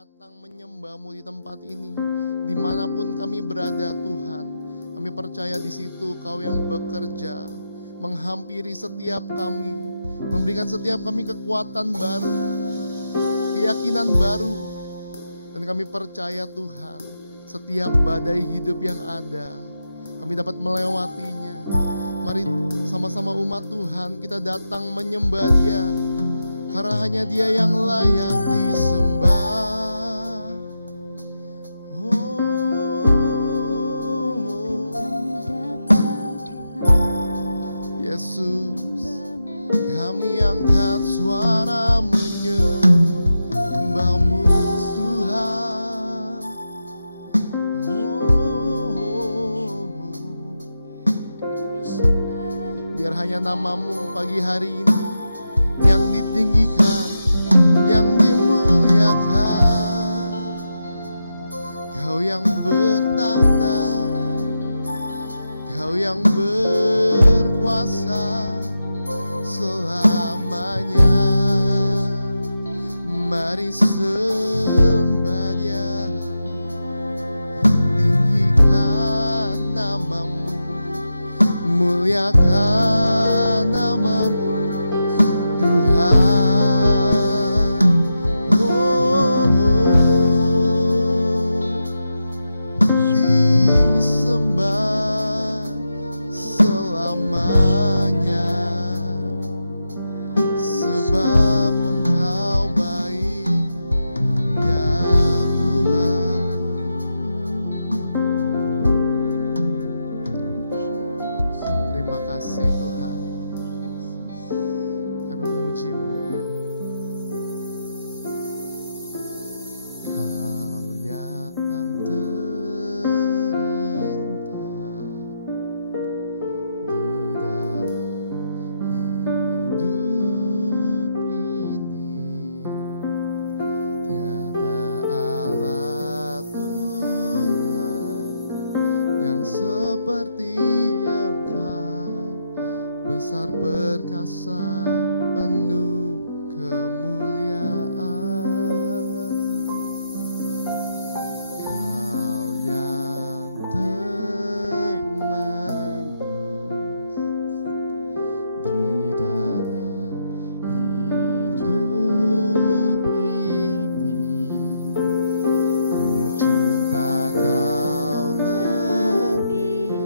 datang menyembah-Mu di tempat ini. Dimanapun kami berada Tuhan, kami percaya di situ Kau yang bekerja, menghampiri setiap kami, memberikan setiap kami kekuatan baru, keyakinan baru. Dan kami percaya Tuhan, setiap badai hidup yang ada, kami dapat melewatinya. Mari sama-sama umat Tuhan kita datang menyembah Dia, karena hanya Dia yang layak disembah. Yesus, kami angkat suara menyembah-Mu Tuhan. Biar hanya nama-Mu pagi hari ini yang ditinggikan, yang dimuliakan. Kau yang bertahta, Kau yang berkuasa selamanya. Mari sembah Dia, tinggikan nama-Mu, muliakan nama-Mu Tuhan. Disembah selamanya, sebab Engkau baik ya Tuhan. Terima kasih Tuhan, kami memuji-Mu. Kau yang terindah di dalam hidup ini, tiada Allah Tuhan yang seperti Engkau, besar perkasa penuh kemuliaan. Kau yang termanis di dalam hidup ini, ku cinta Kau lebih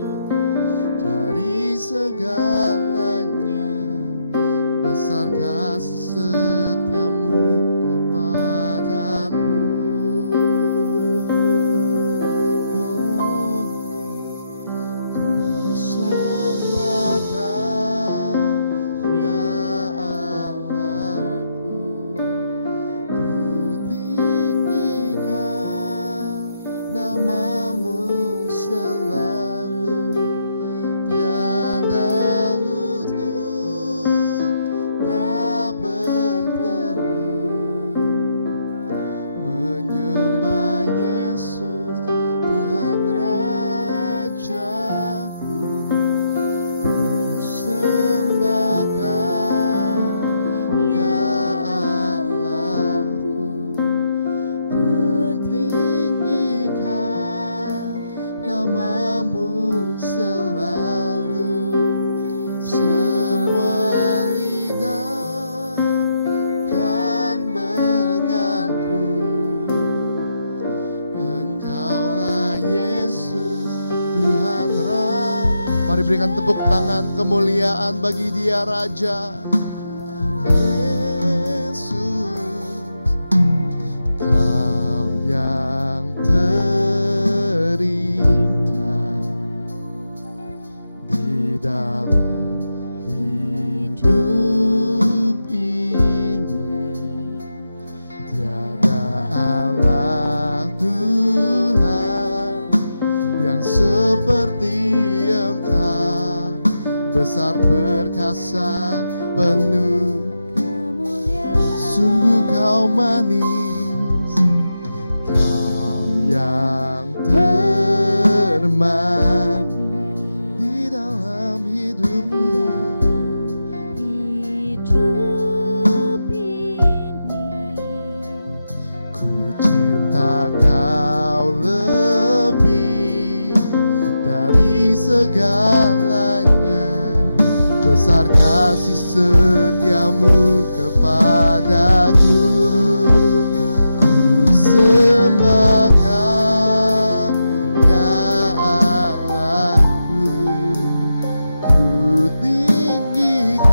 dari segalanya. Besar kasih setia-Mu kepadaku. Ku sembahkan ya Allahku, ku tinggikan nama-Mu selalu. Tiada lutut tak bertelut menyembah Yesus Tuhan Rajaku. Ku sembahkan ya Allahku, ku tinggikan nama-Mu selalu. Semua lidah kan mengaku, Engkaulah Yesus Tuhan Raja. Mari berikan tepuk tangan kemuliaan bagi Dia Raja. Yesus, Kau yang terindah di dalam hidup ini, tiada Allah Tuhan yang seperti Engkau, besar perkasa penuh. Sungguh Kau manis, Kau yang termanis di dalam hidupku. Ku Cinta Kau lebih dari segalanya, besar kasih setiamu kepadaku. Ku sembah Kau, ya Allahku. Ku tinggikan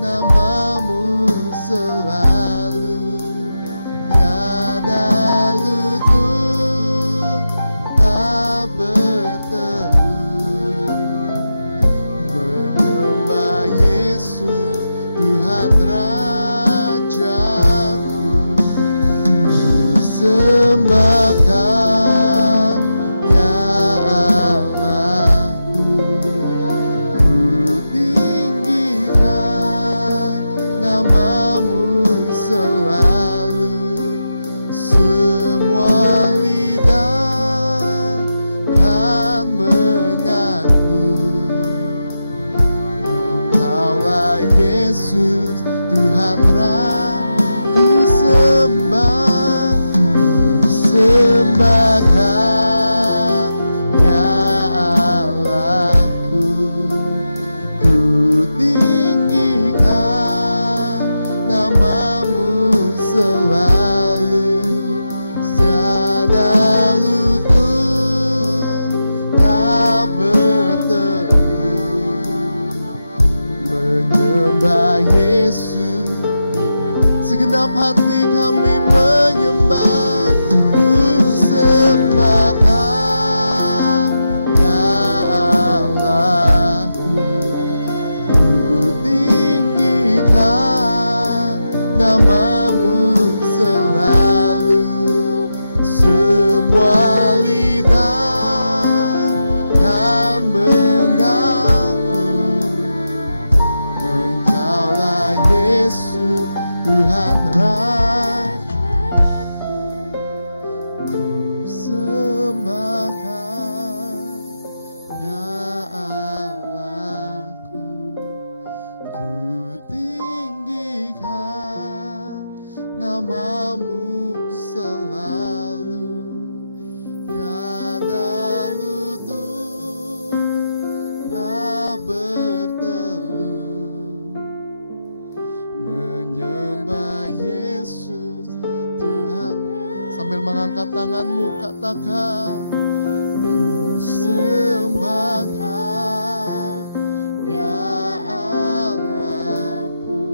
namamu selalu, tiada lutut tak bertelut. Menyembah Yesus Tuhan Rajaku. Ku sembah Kau, ya Allahku. Ku tinggikan namamu selalu, semua lidah kan mengaku Engkaulah Yesus Tuhan Ku sembah, ku sembah Kau, ya Allahku. Ku tinggikan namamu selalu, tiada lutut tak bertelut. Menyembah Yesus, segenap hati kami menyembah. Ku sembah Kau, ya Allahku. Ku tinggikan namamu selalu, semua lidah kan mengaku Engkaulah Yesus Tuhan Raja. Ku sembah Kau, ya Allahku. Ku tinggikan namamu selalu, tiada lutut tak bertelut. Menyembah Yesus Tuhan. Sambil mengangkat tanganmu katakan, ku sembah Kau, ya Allahku.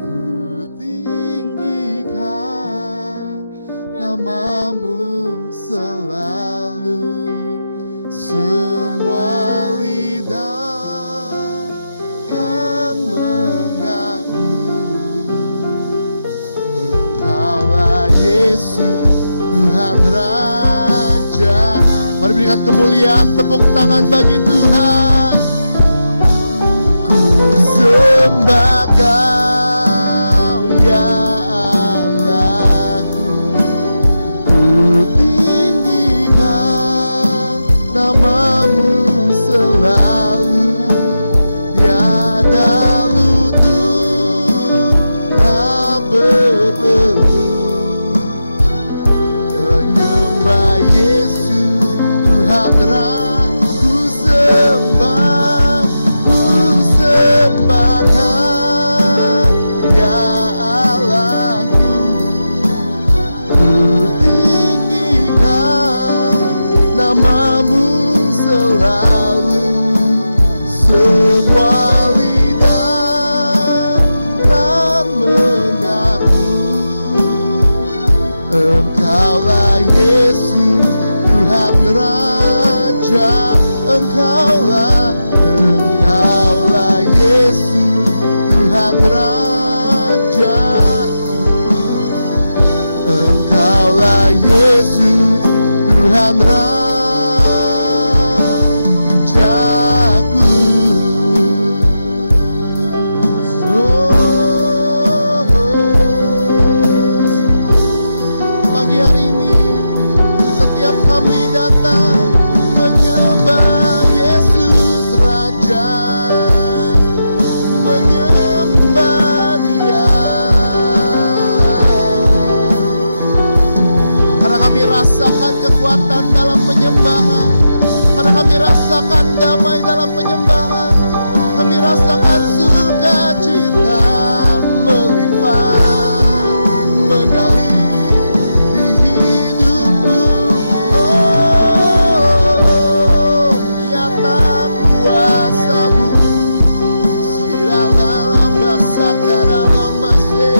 Ku tinggikan namamu selalu, semua lidah kan mengaku Engkaulah Yesus Tuhan Raja. Mari berikan kemuliaan, tepuk tangan bagi Tuhan. Ku sembah Kau, ya Allahku. Ku tinggikan namamu selalu, tiada lutut tak bertelut. Menyembah Yesus Tuhan Raja. Ku sembah Kau, ya Allahku. Ku tinggikan namamu selalu, semua lidah kan mengaku Engkaulah Yesus Tuhan Raja. Engkaulah Yesus Tuhan Raja. Engkaulah Yesus Tuhan Rajaku. Pagi hari ini setiap kami datang menyembah Yesus Raja, menyembah Dia. rasakan kekuatan dalam penyembahan, karena kami rasakan damai dalam penyembahan, kami rasakan sukacita melimpah mengalir di hidupku. Oh, nyata kuasa-Mu, sirala basakara lamase.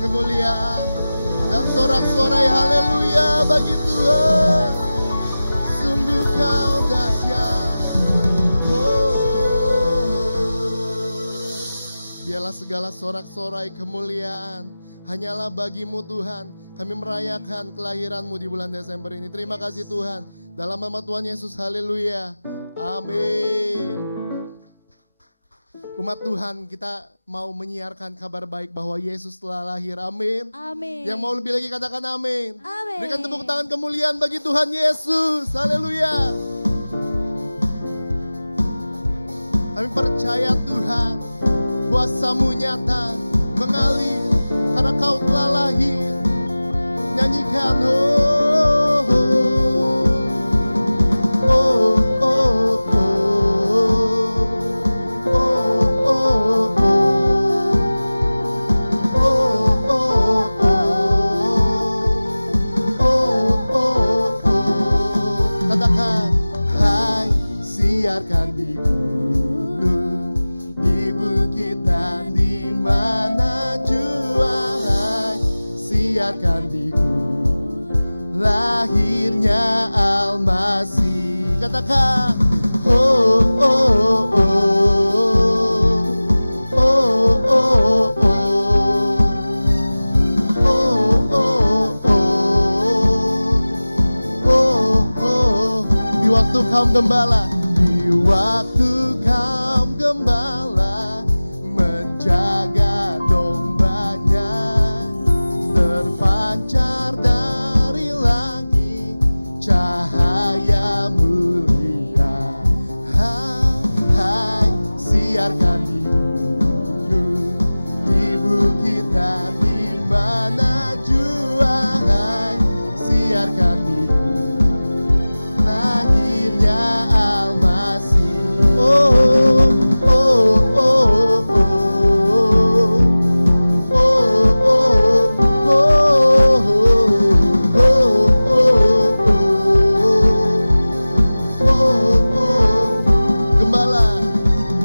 Kemuliaan dan sorak-sorai haleluya bagi Tuhan. Sungguh Kau dahsyat. Biarlah segala sorak-sorai kemuliaan, hanyalah bagimu Tuhan. Kami merayakan kelahiran-Mu di bulan Desember ini. Terima kasih Tuhan. Dalam nama Tuhan Yesus, haleluya. Amin. Umat Tuhan, kita mau menyiarkan kabar baik bahwa Yesus telah lahir. Amin. Amin. Yang mau lebih lagi katakan amin. Amin. Berikan tepuk tangan kemuliaan bagi Tuhan Yesus. Haleluya. Kami percaya Tuhan, kuasa-Mu nyata mengalir karena Kau telah lahir. Nyanyikan oh, oh, oh, oh, oh, oh, oh, katakan, hai siarkan di gunung, di bukit dan di mana jua, hai siarkan di gunung, lahirnya Almasih. Katakan, oh, oh, oh, oh, oh, oh, di waktu kaum gembala, di waktu kaum gembala menjaga dombanya, terpancar dari langit cahaya mulia. Hai, siarkan di gunung, di bukit dan di mana jua, hai, siarkan di lahirnya Almasih. Oh, oh, oh, oh, oh, oh, oh, Gembala,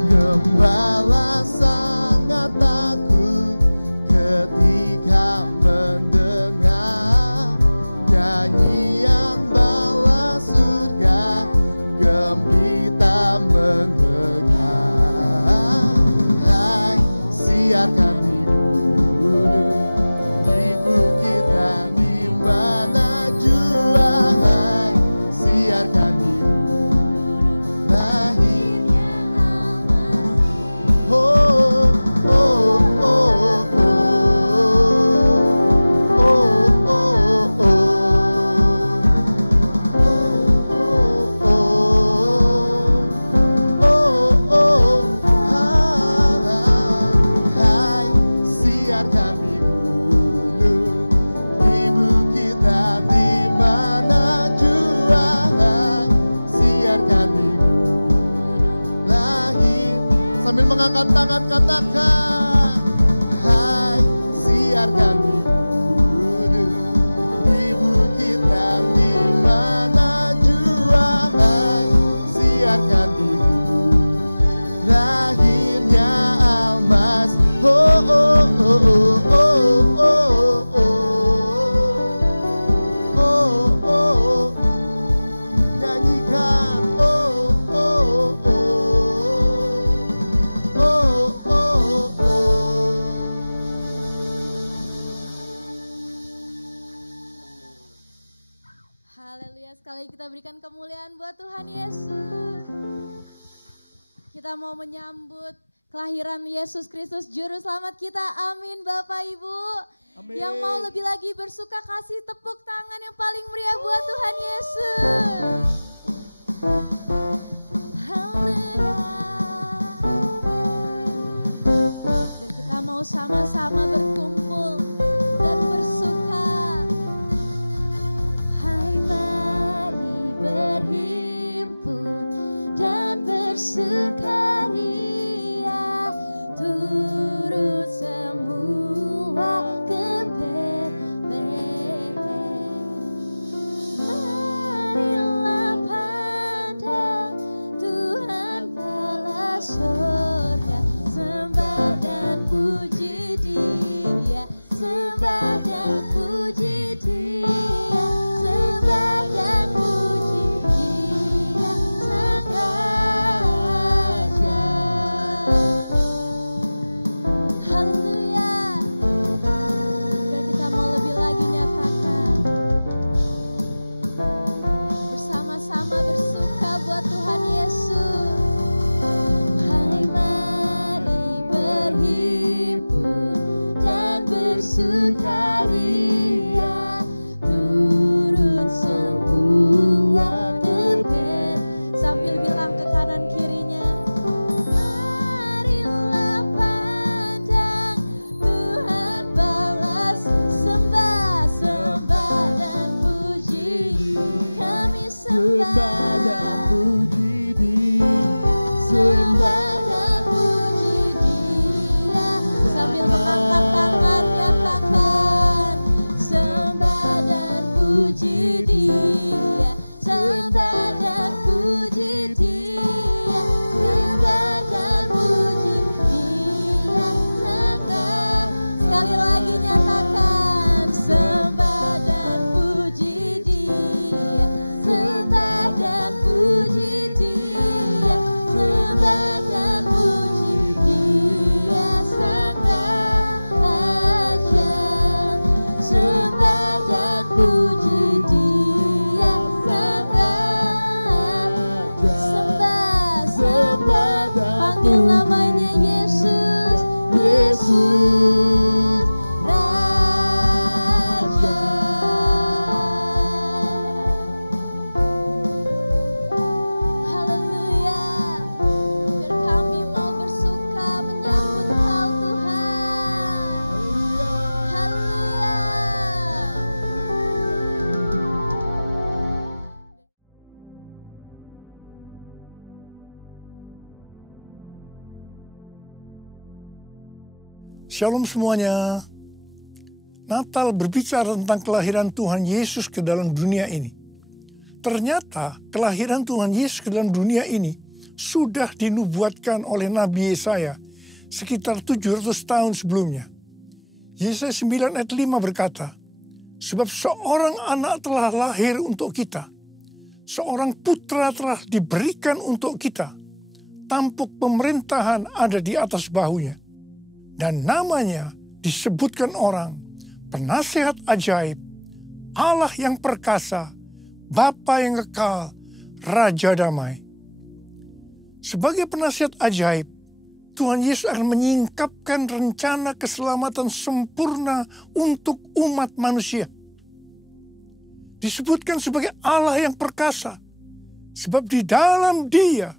gembala sangat takut ketika mendengar nyanyian bala surga, gembita menggelegar. Hai, siarkan di gunung, di bukit dan di mana jua, hai, siarkan di gunung, lahirnya Almasih. Oh, oh, oh, oh, oh, oh, hai, siarkan di gunung, di bukit dan di mana jua, hai, siarkan di gunung, lahir. Sambil mengangkat tangan katakan, hai, siarkan di gunung, di bukit dan di mana jua, hai, siarkan di gunung, lahirnya Almasih. Oh, oh, oh, oh, oh, oh, oh, oh, oh, nyanyikan, oh, oh, oh, oh, oh, oh. Haleluya, sekali lagi kita berikan kemuliaan buat Tuhan Yesus. Kita mau menyambut kelahiran Yesus Kristus Juru Selamat kita. Amin Bapak Ibu. Amin. Yang mau lebih lagi bersuka, kasih tepuk tangan yang paling meriah buat Tuhan Yesus. Haleluya. Dan kita mau sama-sama berkumpul dan bersuka. Hai, mari berhimpun dan bersukaria, turut semua ke Betlehem. Marilah pandang Tuhan bala surga, sembah dan puji Dia. Shalom semuanya. Natal berbicara tentang kelahiran Tuhan Yesus ke dalam dunia ini. Ternyata kelahiran Tuhan Yesus ke dalam dunia ini sudah dinubuatkan oleh Nabi Yesaya sekitar 700 tahun sebelumnya. Yesaya 9 ayat 5 berkata, sebab seorang anak telah lahir untuk kita, seorang putra telah diberikan untuk kita, tampuk pemerintahan ada di atas bahunya. Dan namanya disebutkan orang, penasihat ajaib, Allah yang perkasa, Bapa yang kekal, Raja damai. Sebagai penasihat ajaib, Tuhan Yesus akan menyingkapkan rencana keselamatan sempurna untuk umat manusia. Disebutkan sebagai Allah yang perkasa, sebab di dalam Dia,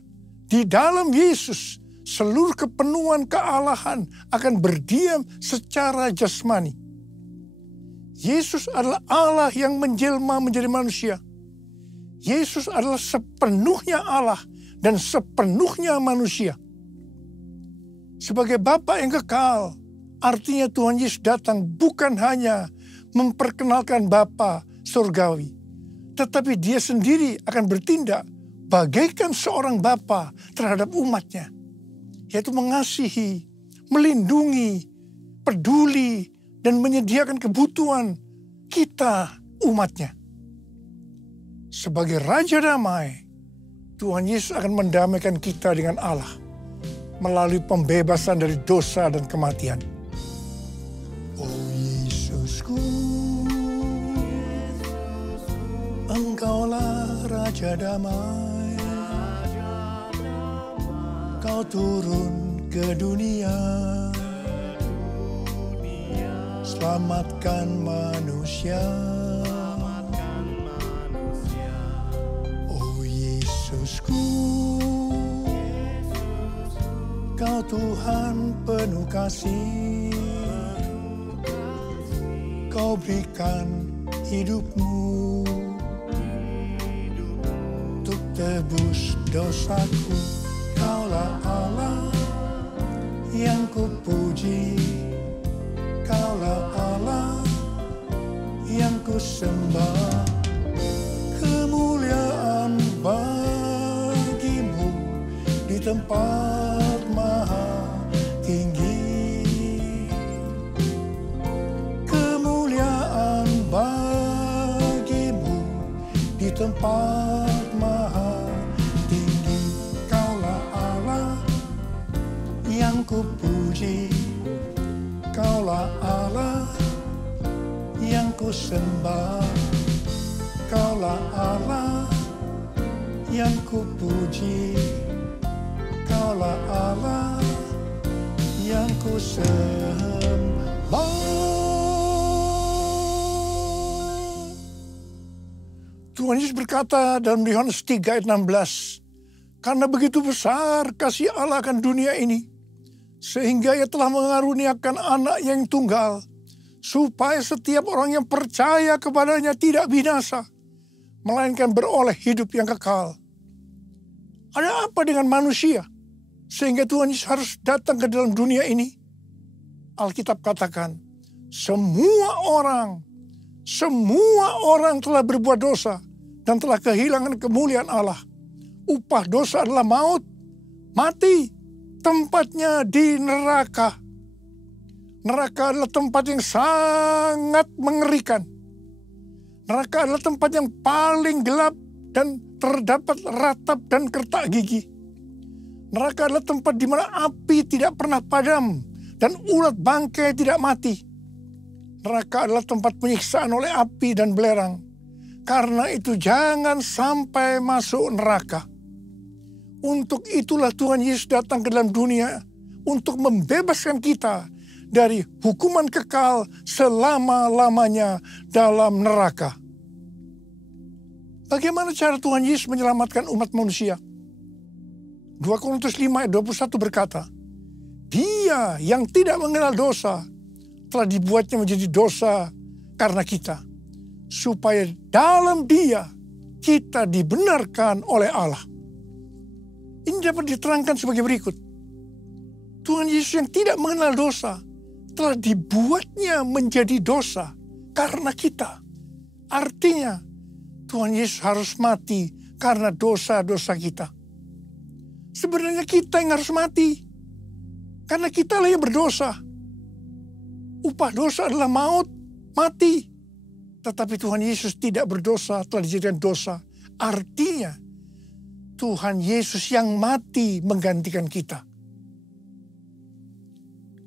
di dalam Yesus, seluruh kepenuhan kealahan akan berdiam secara jasmani. Yesus adalah Allah yang menjelma menjadi manusia. Yesus adalah sepenuhnya Allah dan sepenuhnya manusia. Sebagai Bapa yang kekal, artinya Tuhan Yesus datang bukan hanya memperkenalkan Bapa surgawi, tetapi Dia sendiri akan bertindak bagaikan seorang Bapa terhadap umatnya. Yaitu mengasihi, melindungi, peduli, dan menyediakan kebutuhan kita umatnya. Sebagai Raja damai, Tuhan Yesus akan mendamaikan kita dengan Allah melalui pembebasan dari dosa dan kematian. Oh Yesusku, Engkaulah Raja damai. Kau turun ke dunia, selamatkan manusia. Oh Yesusku, Kau Tuhan penuh kasih. Kau berikan hidupmu untuk tebus dosaku. Kaulah Allah yang kupuji, Kaulah Allah yang kusembah. Kemuliaan bagimu di tempat maha tinggi. Kemuliaan bagimu di tempat maha tinggi. Yang kupuji, Kaulah Allah yang kusembah. Kaulah Allah yang kupuji, Kaulah Allah yang kusembah. Tuhan Yesus berkata dalam Yohanes 3 ayat 16, karena begitu besar kasih Allah akan dunia ini, sehingga Ia telah mengaruniakan anak yang tunggal, supaya setiap orang yang percaya kepadanya tidak binasa, melainkan beroleh hidup yang kekal. Ada apa dengan manusia, sehingga Tuhan Yesus harus datang ke dalam dunia ini? Alkitab katakan, semua orang telah berbuat dosa, dan telah kehilangan kemuliaan Allah. Upah dosa adalah maut, mati, tempatnya di neraka. Neraka adalah tempat yang sangat mengerikan. Neraka adalah tempat yang paling gelap dan terdapat ratap dan kertak gigi. Neraka adalah tempat di mana api tidak pernah padam dan ulat bangkai tidak mati. Neraka adalah tempat penyiksaan oleh api dan belerang. Karena itu jangan sampai masuk neraka. Untuk itulah Tuhan Yesus datang ke dalam dunia untuk membebaskan kita dari hukuman kekal selama-lamanya dalam neraka. Bagaimana cara Tuhan Yesus menyelamatkan umat manusia? 2 Korintus 5 ayat 21 berkata, Dia yang tidak mengenal dosa telah dibuatnya menjadi dosa karena kita, supaya dalam Dia kita dibenarkan oleh Allah. Ini dapat diterangkan sebagai berikut. Tuhan Yesus yang tidak mengenal dosa telah dibuatnya menjadi dosa karena kita. Artinya Tuhan Yesus harus mati karena dosa-dosa kita. Sebenarnya kita yang harus mati. Karena kita lah yang berdosa. Upah dosa adalah maut, mati. Tetapi Tuhan Yesus tidak berdosa, telah dijadikan dosa. Artinya Tuhan Yesus yang mati menggantikan kita.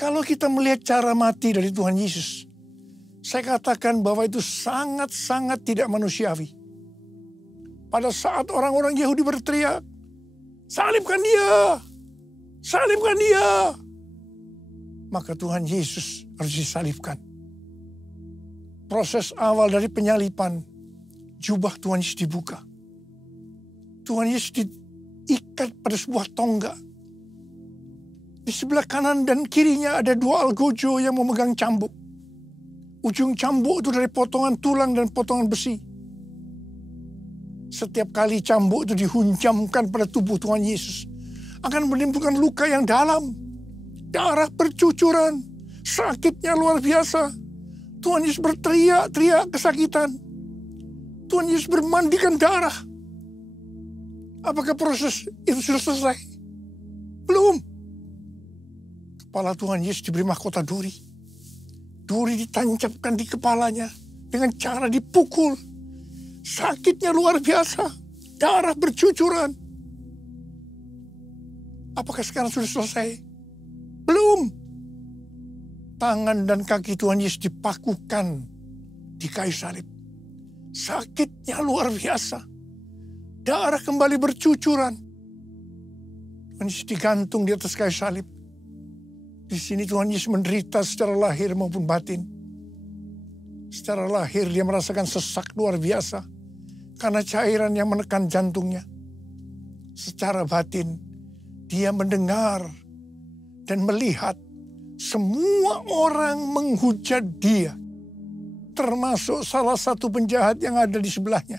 Kalau kita melihat cara mati dari Tuhan Yesus, saya katakan bahwa itu sangat-sangat tidak manusiawi. Pada saat orang-orang Yahudi berteriak, salibkan dia, salibkan dia. Maka Tuhan Yesus harus disalibkan. Proses awal dari penyalipan, jubah Tuhan Yesus dibuka. Tuhan Yesus diikat pada sebuah tonggak. Di sebelah kanan dan kirinya ada dua algojo yang memegang cambuk. Ujung cambuk itu dari potongan tulang dan potongan besi. Setiap kali cambuk itu dihunjamkan pada tubuh Tuhan Yesus, akan menimbulkan luka yang dalam. Darah bercucuran, sakitnya luar biasa. Tuhan Yesus berteriak-teriak kesakitan. Tuhan Yesus bermandikan darah. Apakah proses itu sudah selesai? Belum. Kepala Tuhan Yesus diberi mahkota duri. Duri ditancapkan di kepalanya dengan cara dipukul. Sakitnya luar biasa. Darah bercucuran. Apakah sekarang sudah selesai? Belum. Tangan dan kaki Tuhan Yesus dipakukan di kayu salib. Sakitnya luar biasa. Darah kembali bercucuran. Tuhan Yesus digantung di atas kayu salib. Di sini Tuhan Yesus menderita secara lahir maupun batin. Secara lahir dia merasakan sesak luar biasa karena cairan yang menekan jantungnya. Secara batin dia mendengar dan melihat semua orang menghujat dia, termasuk salah satu penjahat yang ada di sebelahnya.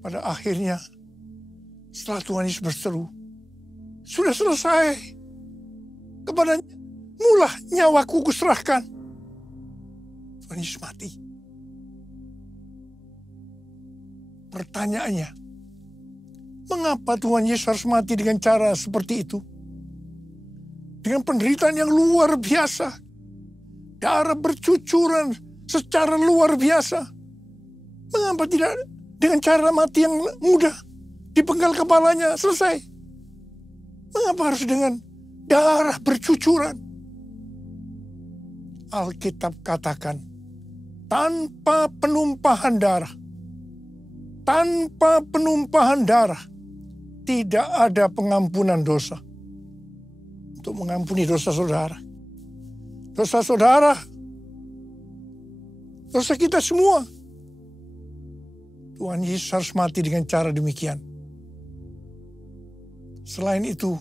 Pada akhirnya, setelah Tuhan Yesus berseru, sudah selesai. Kepadanya, mulah nyawaku kuserahkan. Tuhan Yesus mati. Pertanyaannya, mengapa Tuhan Yesus harus mati dengan cara seperti itu? Dengan penderitaan yang luar biasa. Darah bercucuran secara luar biasa. Mengapa tidak dengan cara mati yang mudah? Dipenggal kepalanya, selesai. Mengapa harus dengan darah bercucuran? Alkitab katakan, tanpa penumpahan darah. Tanpa penumpahan darah, tidak ada pengampunan dosa. Untuk mengampuni dosa saudara. Dosa saudara. Dosa kita semua. Tuhan Yesus harus mati dengan cara demikian. Selain itu,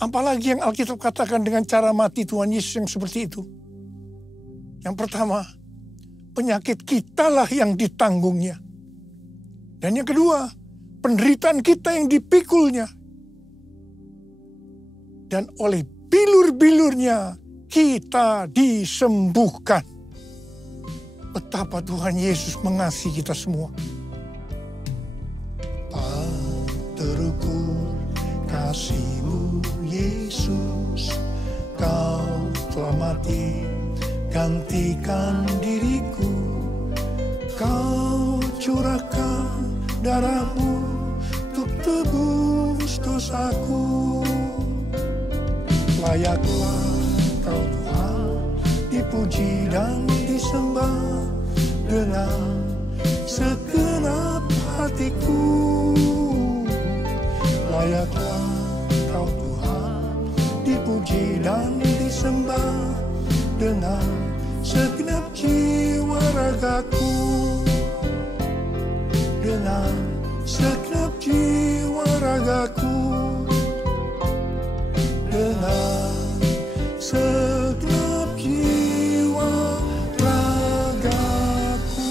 apalagi yang Alkitab katakan dengan cara mati Tuhan Yesus yang seperti itu? Yang pertama, penyakit kitalah yang ditanggungnya. Dan yang kedua, penderitaan kita yang dipikulnya. Dan oleh bilur-bilurnya kita disembuhkan. Betapa Tuhan Yesus mengasihi kita semua. Tak terukur kasih-Mu Yesus, Kau telah mati gantikan diriku. Kau curahkan darah-Mu untuk tebus dosaku. Layaklah Kau Tuhan dipuji dan disembah dengan segenap hatiku. Layaklah Kau Tuhan dipuji dan disembah dengan segenap jiwa ragaku. Dengan segenap jiwa ragaku. Dengan segenap jiwa ragaku.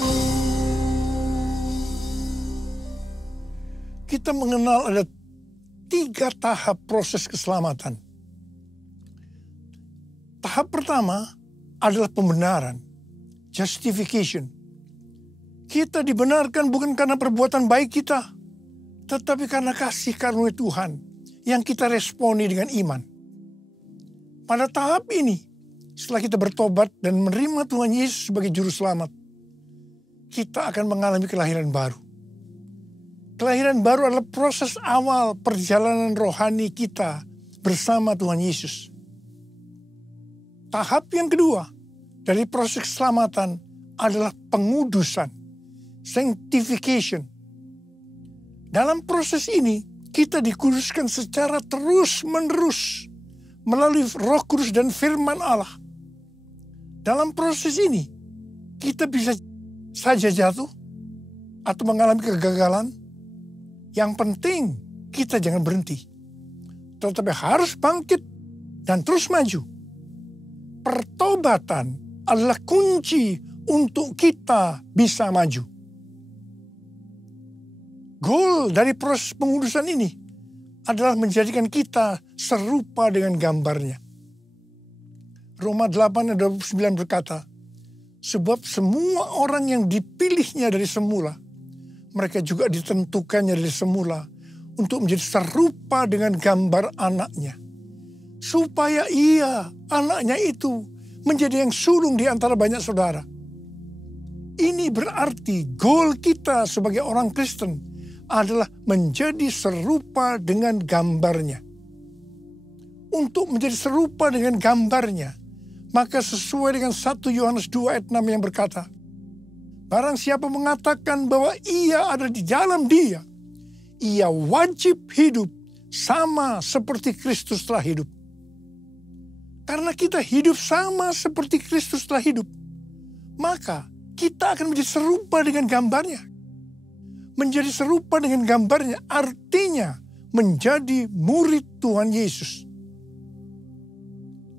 Kita mengenal ada 3 tahap proses keselamatan. Tahap pertama adalah pembenaran, justification. Kita dibenarkan bukan karena perbuatan baik kita, tetapi karena kasih karunia Tuhan yang kita responi dengan iman. Pada tahap ini, setelah kita bertobat dan menerima Tuhan Yesus sebagai juru selamat, kita akan mengalami kelahiran baru. Kelahiran baru adalah proses awal perjalanan rohani kita bersama Tuhan Yesus. Tahap yang kedua dari proses keselamatan adalah pengudusan, sanctification. Dalam proses ini, kita dikuduskan secara terus-menerus melalui Roh Kudus dan firman Allah. Dalam proses ini, kita bisa saja jatuh atau mengalami kegagalan. Yang penting, kita jangan berhenti. Tetapi harus bangkit dan terus maju. Pertobatan adalah kunci untuk kita bisa maju. Goal dari proses pengudusan ini adalah menjadikan kita serupa dengan gambarnya. Roma 8 ayat 29 berkata, sebab semua orang yang dipilihnya dari semula, mereka juga ditentukannya dari semula untuk menjadi serupa dengan gambar anaknya. Supaya ia, anaknya itu, menjadi yang sulung di antara banyak saudara. Ini berarti goal kita sebagai orang Kristen adalah menjadi serupa dengan gambarnya. Untuk menjadi serupa dengan gambarnya, maka sesuai dengan 1 Yohanes 2 ayat 6 yang berkata, barang siapa mengatakan bahwa ia ada di dalam dia, ia wajib hidup sama seperti Kristus telah hidup. Karena kita hidup sama seperti Kristus telah hidup, maka kita akan menjadi serupa dengan gambarnya. Menjadi serupa dengan gambarnya artinya menjadi murid Tuhan Yesus.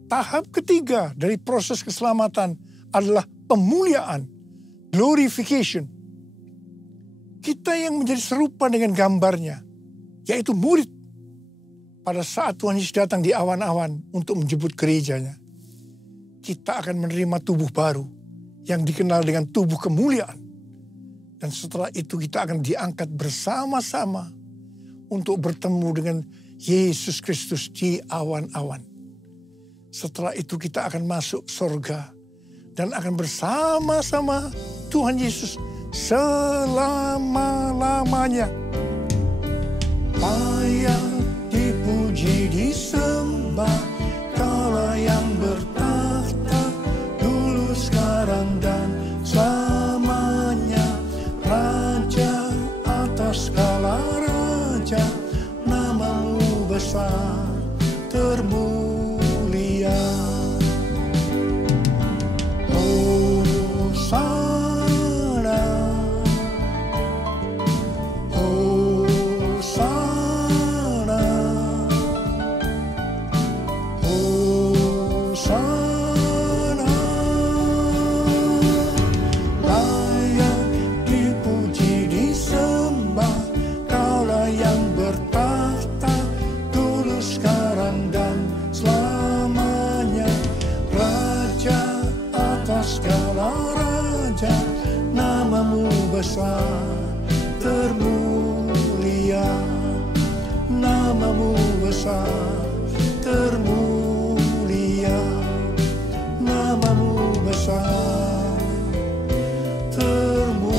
Tahap ketiga dari proses keselamatan adalah pemuliaan, glorification. Kita yang menjadi serupa dengan gambarnya, yaitu murid. Pada saat Tuhan Yesus datang di awan-awan untuk menjemput gerejanya, kita akan menerima tubuh baru yang dikenal dengan tubuh kemuliaan. Dan setelah itu kita akan diangkat bersama-sama untuk bertemu dengan Yesus Kristus di awan-awan. Setelah itu kita akan masuk surga dan akan bersama-sama Tuhan Yesus selama-lamanya. Layak dipuji disembah, Kaulah yang bertakhta dulu sekarang dan selamanya. Raja atas segala raja, namamu besar termulia. Termulia, namamu besar, termulia, namamu besar, termulia.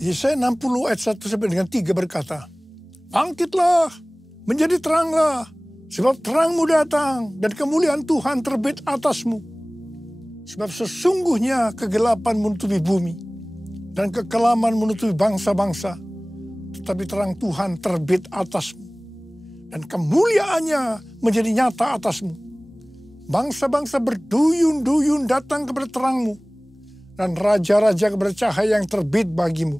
Yesaya 60 ayat 1 sampai dengan 3 berkata, bangkitlah, menjadi teranglah, sebab terangmu datang dan kemuliaan Tuhan terbit atasmu. Sebab sesungguhnya kegelapan menutupi bumi dan kekelaman menutupi bangsa-bangsa. Tetapi terang Tuhan terbit atasmu dan kemuliaannya menjadi nyata atasmu. Bangsa-bangsa berduyun-duyun datang kepada terangmu dan raja-raja kepada cahaya yang terbit bagimu.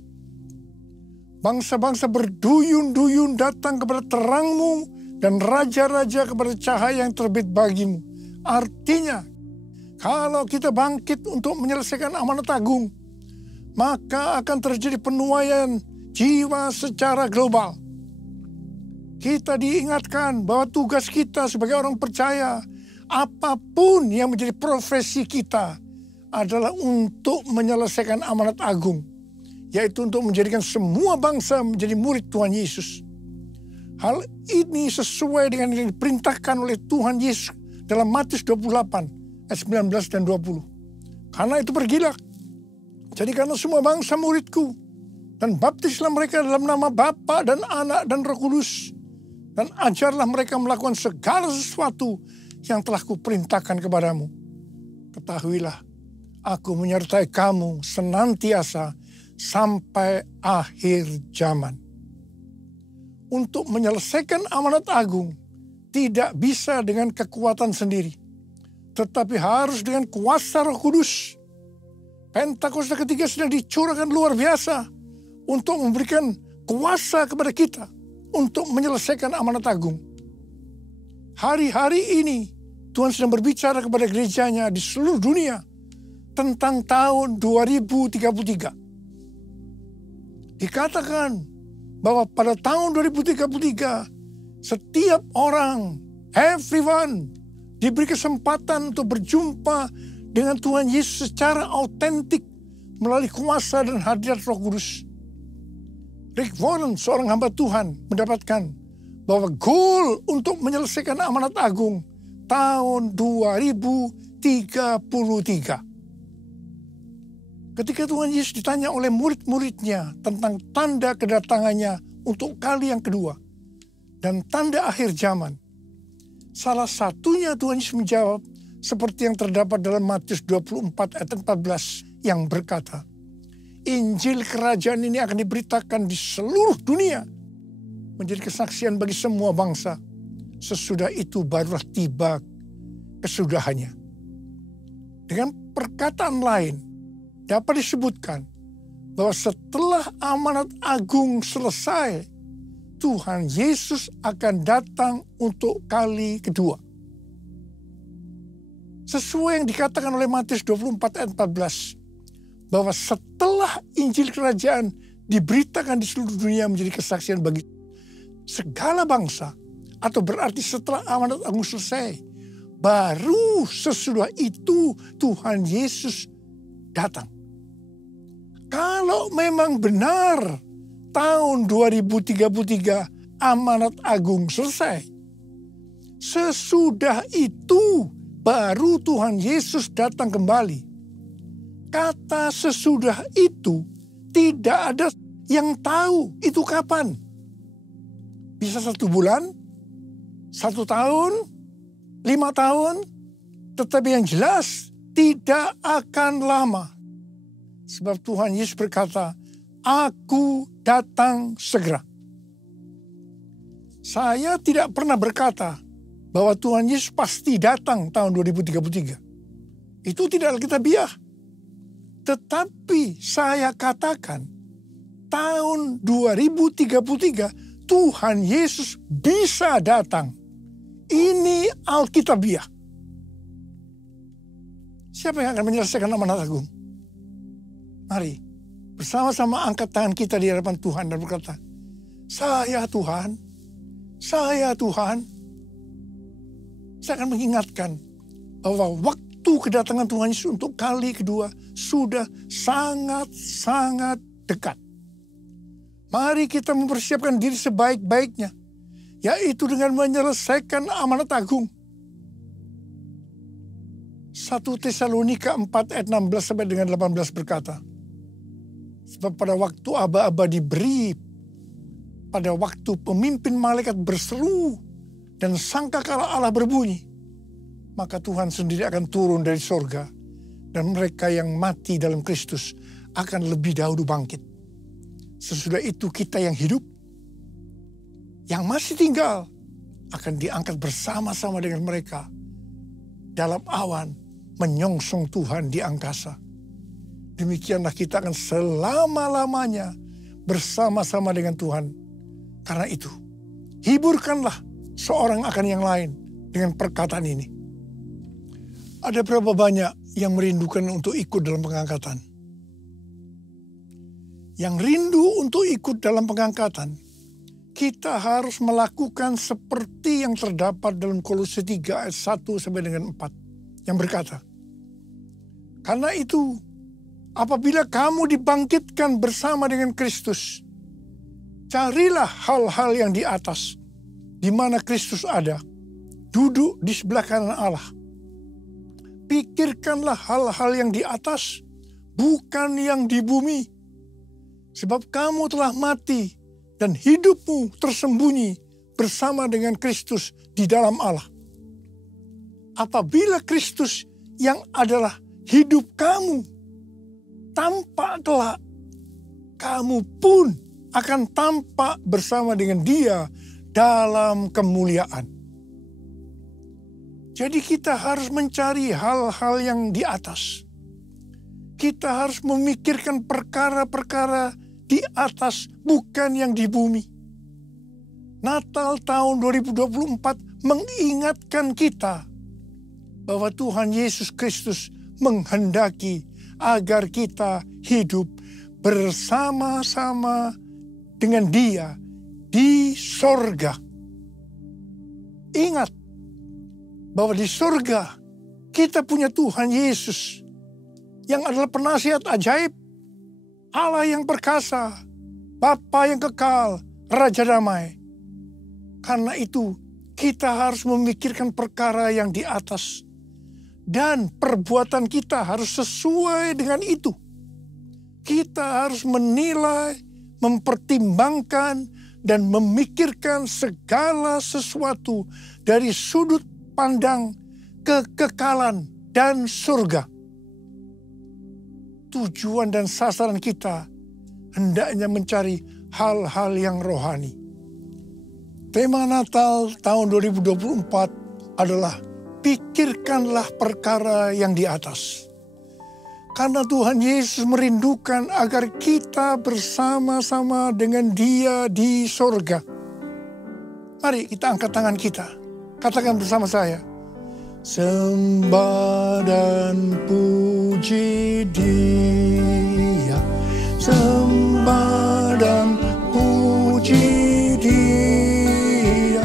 Bangsa-bangsa berduyun-duyun datang kepada terangmu dan raja-raja kepada cahaya yang terbit bagimu. Artinya, kalau kita bangkit untuk menyelesaikan amanat agung, maka akan terjadi penuaian jiwa secara global. Kita diingatkan bahwa tugas kita sebagai orang percaya, apapun yang menjadi profesi kita adalah untuk menyelesaikan amanat agung, yaitu untuk menjadikan semua bangsa menjadi murid Tuhan Yesus. Hal ini sesuai dengan yang diperintahkan oleh Tuhan Yesus dalam Matius 28 ayat 19 dan 20. Karena itu pergilah, jadikanlah semua bangsa muridku, dan baptislah mereka dalam nama Bapa dan Anak dan Roh Kudus, dan ajarlah mereka melakukan segala sesuatu yang telah kuperintahkan kepadamu. Ketahuilah, aku menyertai kamu senantiasa sampai akhir zaman. Untuk menyelesaikan amanat agung tidak bisa dengan kekuatan sendiri, tetapi harus dengan kuasa Roh Kudus. Pentakosta ketiga sedang dicurahkan luar biasa untuk memberikan kuasa kepada kita untuk menyelesaikan amanat agung. Hari-hari ini Tuhan sedang berbicara kepada gerejanya di seluruh dunia tentang tahun 2033. Dikatakan bahwa pada tahun 2033 setiap orang, everyone, diberi kesempatan untuk berjumpa dengan Tuhan Yesus secara autentik melalui kuasa dan hadirat Roh Kudus. Rick Warren, seorang hamba Tuhan, mendapatkan bahwa goal untuk menyelesaikan amanat agung tahun 2033. Ketika Tuhan Yesus ditanya oleh murid-muridnya tentang tanda kedatangannya untuk kali yang kedua dan tanda akhir zaman, salah satunya Tuhan Yesus menjawab seperti yang terdapat dalam Matius 24 ayat 14 yang berkata, Injil kerajaan ini akan diberitakan di seluruh dunia, menjadi kesaksian bagi semua bangsa. Sesudah itu barulah tiba kesudahannya. Dengan perkataan lain, dapat disebutkan bahwa setelah amanat agung selesai, Tuhan Yesus akan datang untuk kali kedua. Sesuai yang dikatakan oleh Matius 24 ayat 14, bahwa setelah Injil kerajaan diberitakan di seluruh dunia menjadi kesaksian bagi segala bangsa, atau berarti setelah amanat agung selesai, baru sesudah itu Tuhan Yesus datang. Kalau memang benar tahun 2033 amanat agung selesai, sesudah itu baru Tuhan Yesus datang kembali. Kata sesudah itu tidak ada yang tahu itu kapan. Bisa 1 bulan, 1 tahun, 5 tahun, tetapi yang jelas tidak akan lama. Sebab Tuhan Yesus berkata, Aku datang segera. Saya tidak pernah berkata bahwa Tuhan Yesus pasti datang tahun 2033. Itu tidak alkitabiah. Tetapi saya katakan tahun 2033 Tuhan Yesus bisa datang. Ini alkitabiah. Siapa yang akan menyelesaikan amanat agung? Mari bersama-sama angkat tangan kita di hadapan Tuhan dan berkata, Saya Tuhan, saya Tuhan. Saya akan mengingatkan bahwa waktu kedatangan Tuhan Yesus untuk kali kedua sudah sangat-sangat dekat. Mari kita mempersiapkan diri sebaik-baiknya, yaitu dengan menyelesaikan amanat agung. 1 Tesalonika 4 ayat 16 sampai dengan 18 berkata, sebab pada waktu aba-aba diberi, pada waktu pemimpin malaikat berseru dan sangkakala Allah berbunyi, maka Tuhan sendiri akan turun dari sorga, dan mereka yang mati dalam Kristus akan lebih dahulu bangkit. Sesudah itu kita yang hidup, yang masih tinggal, akan diangkat bersama-sama dengan mereka dalam awan menyongsong Tuhan di angkasa. Demikianlah kita akan selama-lamanya bersama-sama dengan Tuhan. Karena itu, hiburkanlah seorang akan yang lain dengan perkataan ini. Ada berapa banyak yang merindukan untuk ikut dalam pengangkatan? yang rindu untuk ikut dalam pengangkatan, kita harus melakukan seperti yang terdapat dalam Kolose 3 ayat 1 sampai dengan 4 yang berkata, karena itu apabila kamu dibangkitkan bersama dengan Kristus, carilah hal-hal yang di atas, di mana Kristus ada, duduk di sebelah kanan Allah. Pikirkanlah hal-hal yang di atas, bukan yang di bumi. Sebab kamu telah mati dan hidupmu tersembunyi bersama dengan Kristus di dalam Allah. Apabila Kristus yang adalah hidup kamu tampak kelak, kamu pun akan tampak bersama dengan Dia dalam kemuliaan. Jadi kita harus mencari hal-hal yang di atas. Kita harus memikirkan perkara-perkara di atas, bukan yang di bumi. Natal tahun 2024 mengingatkan kita bahwa Tuhan Yesus Kristus menghendaki agar kita hidup bersama-sama dengan Dia di sorga. Ingat bahwa di sorga kita punya Tuhan Yesus yang adalah penasihat ajaib, Allah yang perkasa, Bapa yang kekal, Raja damai. Karena itu kita harus memikirkan perkara yang di atas. Dan perbuatan kita harus sesuai dengan itu. Kita harus menilai, mempertimbangkan, dan memikirkan segala sesuatu dari sudut pandang kekekalan dan surga. Tujuan dan sasaran kita hendaknya mencari hal-hal yang rohani. Tema Natal tahun 2024 adalah pikirkanlah perkara yang di atas. Karena Tuhan Yesus merindukan agar kita bersama-sama dengan Dia di sorga. Mari kita angkat tangan kita. Katakan bersama saya. Sembah dan puji Dia, sembah dan puji Dia,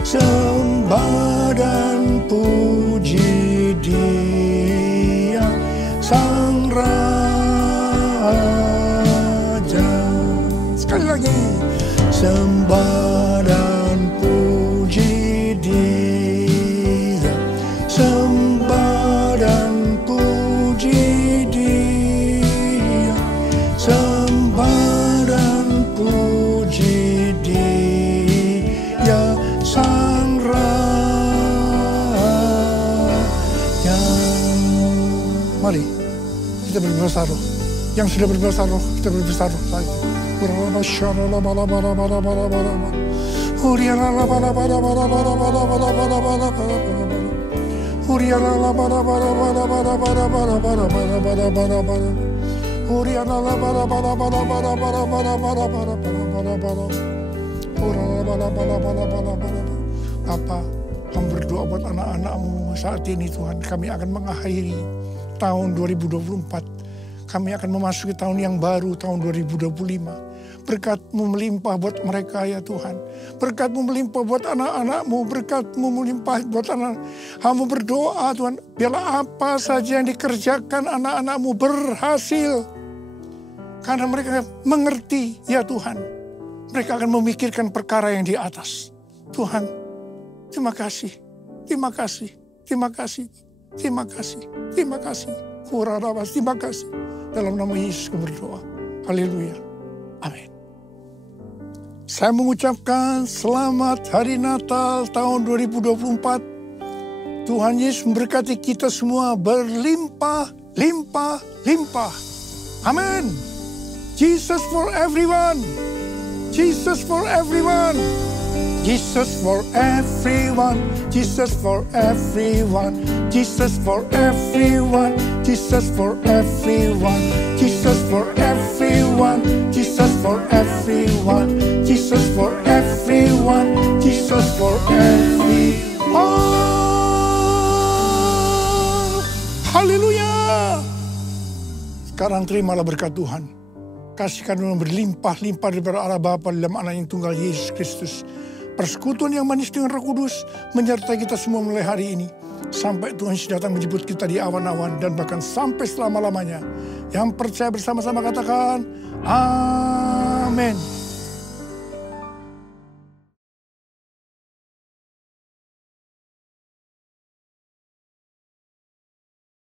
sembah dan puji Dia, Sang Raja. Sekali lagi, sembah dan puji Dia, sembah dan puji Dia, sembah dan puji Dia, Sang Raja. Mari kita berbesar. Yang sudah berbesar, kita berbesar. Bapa, kami berdoa buat anak-anak-Mu saat ini Tuhan. Kami akan mengakhiri tahun 2024. Kami akan memasuki tahun yang baru, tahun 2025. Berkat-Mu melimpah buat mereka ya Tuhan. Berkat-Mu melimpah buat anak-anak-Mu. Berkat-Mu melimpah buat anak. Hamba berdoa Tuhan, biarlah apa saja yang dikerjakan anak-anak-Mu berhasil. Karena mereka mengerti ya Tuhan. Mereka akan memikirkan perkara yang di atas. Tuhan, terima kasih. Terima kasih. Terima kasih. Terima kasih. Terima kasih. Terima kasih. Dalam nama Yesus kami berdoa. Haleluya. Amin. Saya mengucapkan selamat hari Natal tahun 2024. Tuhan Yesus memberkati kita semua berlimpah, limpah, limpah. Amin. Jesus for everyone. Jesus for everyone. Jesus for everyone. Jesus for everyone. Jesus for everyone. Jesus for everyone. Jesus for everyone. Jesus for everyone. Jesus for everyone. Jesus for everyone. Haleluya. Sekarang terimalah berkat Tuhan. kasih karunia berlimpah-limpah daripada Allah Bapa dalam anak yang tunggal Yesus Kristus. Persekutuan yang manis dengan Roh Kudus menyertai kita semua mulai hari ini. Sampai Tuhan Yesus datang menjemput kita di awan-awan dan bahkan sampai selama-lamanya. Yang percaya bersama-sama katakan, Amin.